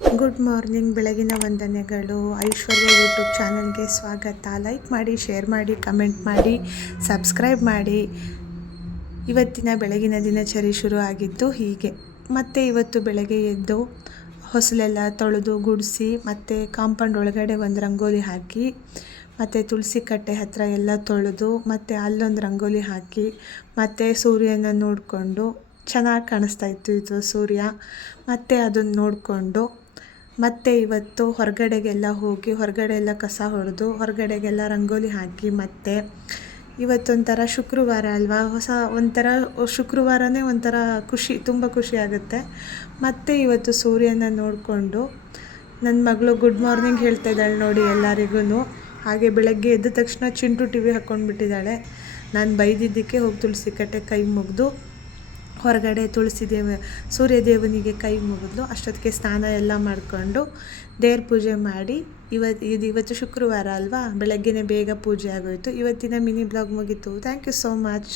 Good morning, ಬೆಳಗಿನ ವಂದನೆಗಳು. ಐಶ್ವರ್ಯ YouTube ಚಾನಲ್ಗೆ ಸ್ವಾಗತ. ಲೈಕ್ ಮಾಡಿ, ಶೇರ್ ಮಾಡಿ, ಕಮೆಂಟ್ ಮಾಡಿ, ಸಬ್ಸ್ಕ್ರೈಬ್ ಮಾಡಿ. ಇವತ್ತಿನ ಬೆಳಗಿನ ದಿನಚರಿ ಶುರು ಆಗಿದ್ದು ಹೀಗೆ. ಮತ್ತು ಇವತ್ತು ಬೆಳಗ್ಗೆ ಎದ್ದು ಹೊಸಲೆಲ್ಲ ತೊಳೆದು ಗುಡಿಸಿ, ಮತ್ತು ಕಾಂಪೌಂಡ್ ಒಳಗಡೆ ಒಂದು ರಂಗೋಲಿ ಹಾಕಿ, ಮತ್ತು ತುಳಸಿ ಕಟ್ಟೆ ಹತ್ತಿರ ಎಲ್ಲ ತೊಳೆದು, ಮತ್ತು ಅಲ್ಲೊಂದು ರಂಗೋಲಿ ಹಾಕಿ, ಮತ್ತು ಸೂರ್ಯನ ನೋಡಿಕೊಂಡು ಚೆನ್ನಾಗಿ ಕಾಣಿಸ್ತಾ ಇತ್ತು ಇದು ಸೂರ್ಯ. ಮತ್ತು ಅದನ್ನು ನೋಡಿಕೊಂಡು ಮತ್ತು ಇವತ್ತು ಹೊರಗಡೆಗೆಲ್ಲ ಹೋಗಿ ಹೊರಗಡೆ ಎಲ್ಲ ಕಸ ಹೊಡೆದು ಹೊರಗಡೆಗೆಲ್ಲ ರಂಗೋಲಿ ಹಾಕಿ, ಮತ್ತು ಇವತ್ತೊಂಥರ ಶುಕ್ರವಾರ ಅಲ್ವಾ, ಒಂಥರ ಶುಕ್ರವಾರನೇ ಒಂಥರ ಖುಷಿ, ತುಂಬ ಖುಷಿ ಆಗುತ್ತೆ. ಮತ್ತು ಇವತ್ತು ಸೂರ್ಯನ ನೋಡಿಕೊಂಡು ನನ್ನ ಮಗಳು ಗುಡ್ ಮಾರ್ನಿಂಗ್ ಹೇಳ್ತಾ ಇದ್ದಾಳೆ ನೋಡಿ ಎಲ್ಲರಿಗೂ. ಹಾಗೆ ಬೆಳಗ್ಗೆ ಎದ್ದ ತಕ್ಷಣ ಚಿಂಟು ಟಿ ವಿ ಹಾಕ್ಕೊಂಡ್ಬಿಟ್ಟಿದ್ದಾಳೆ. ನಾನು ಬೈದಿದ್ದಕ್ಕೆ ಹೋಗಿ ತುಳಸಿ ಕಟ್ಟೆ ಕೈ ಮುಗಿದು ಹೊರಗಡೆ ಸೂರ್ಯದೇವನಿಗೆ ಕೈ ಮುಗಿದ್ಲು. ಅಷ್ಟೊತ್ತಿಗೆ ಸ್ನಾನ ಎಲ್ಲ ಮಾಡಿಕೊಂಡು ದೇವ್ರ ಪೂಜೆ ಮಾಡಿ, ಇವತ್ತು ಶುಕ್ರವಾರ ಅಲ್ವಾ, ಬೆಳಗ್ಗೆನೇ ಬೇಗ ಪೂಜೆ ಆಗೋಯಿತು. ಇವತ್ತಿನ ಮಿನಿ ಬ್ಲಾಗ್ ಮುಗೀತು. Thank you so much.